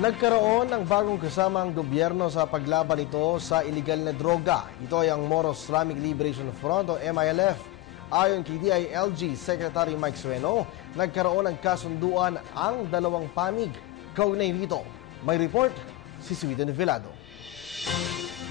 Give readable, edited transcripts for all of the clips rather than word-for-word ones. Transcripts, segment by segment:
Nagkaroon ng bagong kasama ang gobyerno sa paglaban nito sa iligal na droga. Ito ay ang Moro Islamic Liberation Front o MILF. Ayon kay DILG Secretary Mike Sueno, nagkaroon ng kasunduan ang dalawang panig. Kaugnay nito, may report si Sweden Velado.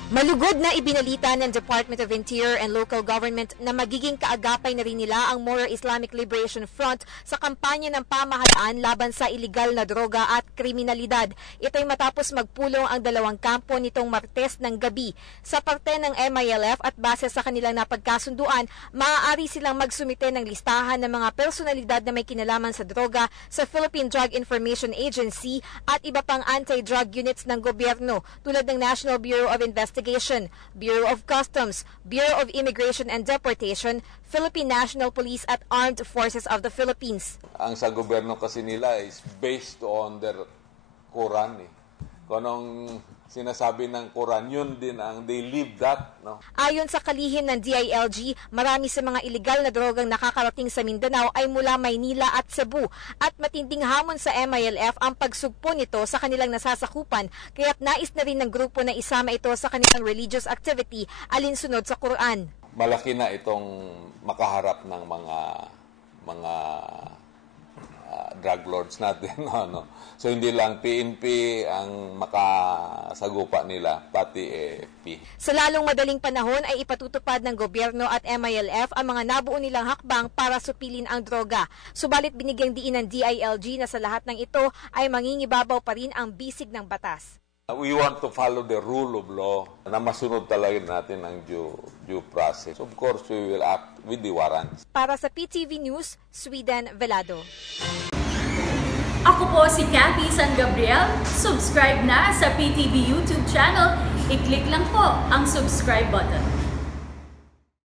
Malugod na ibinalita ng Department of Interior and Local Government na magiging kaagapay na rin nila ang Moro Islamic Liberation Front sa kampanya ng pamahalaan laban sa iligal na droga at kriminalidad. Ito'y matapos magpulong ang dalawang kampo nitong Martes ng gabi. Sa parte ng MILF at base sa kanilang napagkasunduan, maaari silang magsumite ng listahan ng mga personalidad na may kinalaman sa droga sa Philippine Drug Information Agency at iba pang anti-drug units ng gobyerno tulad ng National Bureau of Investigation, Bureau of Customs, Bureau of Immigration and Deportation, Philippine National Police at Armed Forces of the Philippines. Ang sa gobyerno kasi nila is based on their Quran. Kung anong sinasabi ng Quran, yun din ang they live that. No? Ayon sa kalihim ng DILG, marami sa mga iligal na drogang nakakarating sa Mindanao ay mula Maynila at Cebu at matinding hamon sa MILF ang pagsugpo nito sa kanilang nasasakupan kaya't nais na rin ng grupo na isama ito sa kanilang religious activity alinsunod sa Quran. Malaki na itong makaharap ng mga drug lords natin. No? So hindi lang PNP ang makasagupa nila, pati AFP. Sa lalong madaling panahon ay ipatutupad ng gobyerno at MILF ang mga nabuo nilang hakbang para supilin ang droga. Subalit binigyang diin ng DILG na sa lahat ng ito ay mangingibabaw pa rin ang bisig ng batas. We want to follow the rule of law na masunod talaga natin ang due process. Of course, we will act with the warrants. Para sa PTV News, Sweden Velado. Ako po si Cathy San Gabriel. Subscribe na sa PTV YouTube channel. I-click lang po ang subscribe button.